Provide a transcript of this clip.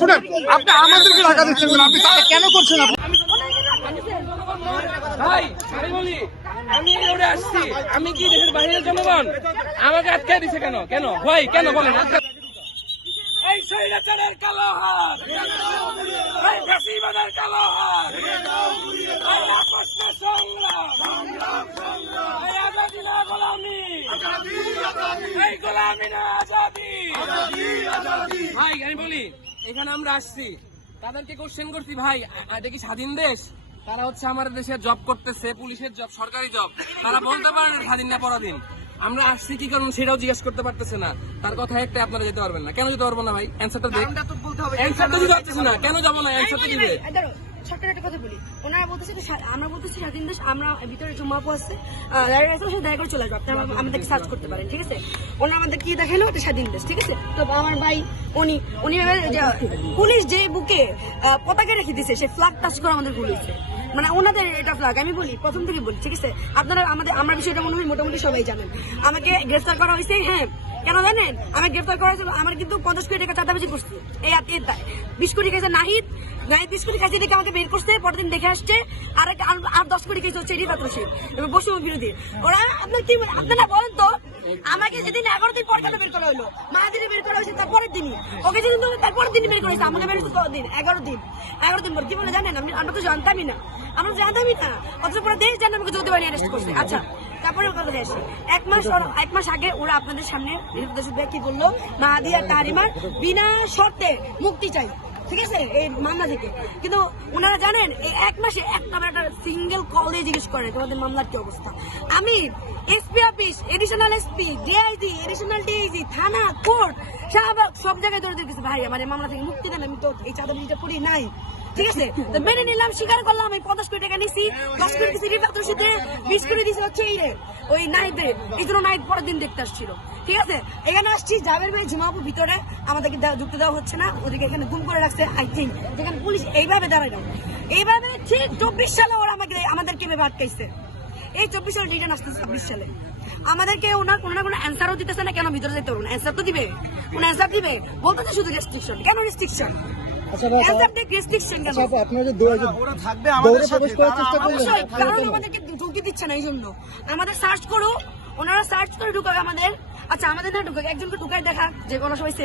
শুনেন, আপনি আমাদেরকে টাকা দিচ্ছেন না, আপনি টাকা কেন করছেন? ভাই আমি বলি, আমি এই রোডে আসছি, আমি কি দেশের বাইরের জনগণ? আমাকে আটকে দিছে কেন? কেন ভাই, কেন বলেন? এই স্বৈরাচারের কালো হাত, এই ফ্যাসিবাদের কালো হাত, এই রাক্ষস সংগ্রাম, এই আজাদি না গোলামি, এই গোলামি না আজাদি। ভাই আমি বলি, এখানে আমরা আসছি, তাদেরকে কোশ্চেন করছি, ভাই এটা কি স্বাধীন দেশ? তারা হচ্ছে আমাদের দেশে জব করতেছে, পুলিশের জব, সরকারি জব, তারা বলতে পারে না স্বাধীন না পরাধীন। আমরা আসছি কি কারণ সেটাও জিজ্ঞেস করতে পারতেছে না। তার কথা একটা, আপনারা যেতে পারবেন না। কেন যেতে পারবো না ভাই? অ্যান্সারটা দেখ, অ্যান্সারটা দিতে পারতেছে না, কেন যাবো না? অ্যান্সারটা দিবে। সরকার একটা কথা বলি, ওনারা বলতেছে আমরা বলতেছি স্বাধীন দেশ, আমরা ভিতরে জুম্মাপু আছে, দেখা করে চলে আসবো, আপনারা আমাদেরকে সার্চ করতে পারেন, ঠিক আছে? ওনারা আমাদের কি দেখালো, এটা স্বাধীন দেশ, ঠিক আছে? তো আমার ভাই উনি পুলিশ যে বুকে পতাকা রেখে দিচ্ছে, সে ফ্ল্যাগ টাচ করে আমাদের গুলিছে, মানে ওনাদের এটা ফ্ল্যাগ। আমি বলি, প্রথম থেকে বলি, ঠিক আছে? আপনারা আমার বিষয়টা মনে হয় মোটামুটি সবাই জানেন। আমাকে গ্রেফতার করা হয়েছে, হ্যাঁ, কেন জানেন? আমি গ্রেফতার করা হয়েছিল, আমার কিন্তু 50 কোটি টাকা চাঁদাবাজি করছে, এই 20 কোটি খাইছে নাহিদ 20 কোটি খাইছে, দেখে আমাকে বের করছে, পরের দিন দেখে আসছে, আর 10 কোটি খাইছে হচ্ছে এটি তাত্র শেখ এবং বৈষম্য বিরোধী। ওরা আপনারা বলেন তো, আমাকে যেদিন 11 দিন পর কেন বের করা হলো? মাহাদিনে বের করা হয়েছে তারপরের দিনই, ওকে যেদিন তারপরের দিনই বের করেছে, আমাকে বের হয়েছে 11 দিন পর। কি বলে জানেন? আমরা তো জানতামই না, অথচ পুরো দেশ জানে আমাকে যদি বানিয়ে অ্যারেস্ট করছে। আচ্ছা, তারপরে কথা আসি, এক মাস আগে ওরা আপনাদের সামনে কি বললো? মাহাদি আর তাহারিমার বিনা শর্তে মুক্তি চাই, ঠিক আছে, এই মামলা থেকে। কিন্তু ওনারা জানেন, এই এক মাসে একটা সিঙ্গেল কলে জিজ্ঞেস করে তোমাদের মামলার কি অবস্থা। আমি SP office, additional SP, DIG, additional DIG, থানা, কোর্ট, শাহবাগ, সব জায়গায় ধরে দিতেছে, ভাই আমার এই মামলা থেকে মুক্তি দেন, আমি তো এই চাঁদাবাজিটা করি নাই, ঠিক আছে? তো মেনে নিলাম, স্বীকার করলাম, আমি 50 কোটি টাকা নিছি, 10 কোটি দিচ্ছি রিফাত রশিদে, 20 কোটি দিচ্ছি হচ্ছে ওই নাইদে, এই জন্য নাইদ পরের দিন দেখতে আসছিল, ঠিক আছে? এখানে আসছি, জাবের ভাই ঝিমাবু ভিতরে, আমাদেরকে যুক্তি দেওয়া হচ্ছে না, ওদেরকে এখানে গুম করে রাখছে, আই থিঙ্ক, যেখানে পুলিশ এইভাবে দাঁড়ায় না, এইভাবে ঠিক 24 সালে ওরা আমাদেরকে এভাবে আটকাইছে। এই 24 সালে রিটার্ন আসতেছে 26 সালে, আমাদেরকে ওনার কোনো না কোনো অ্যান্সারও দিতেছে না। কেন ভিতরে যেতে পারবো না? অ্যান্সার তো দিবে, কোন অ্যান্সার দিবে? বলতেছে শুধু রেস্ট্রিকশন। কেন রেস্ট্রিকশন? আমাদেরকে ঢুকি দিচ্ছে না, এই জন্য আমাদের সার্চ করো, ওনারা সার্চ করে ঢুকাক আমাদের। আচ্ছা, আমাদের না ঢুকাক, একজনকে ঢুকাই দেখা যে কোনো সময়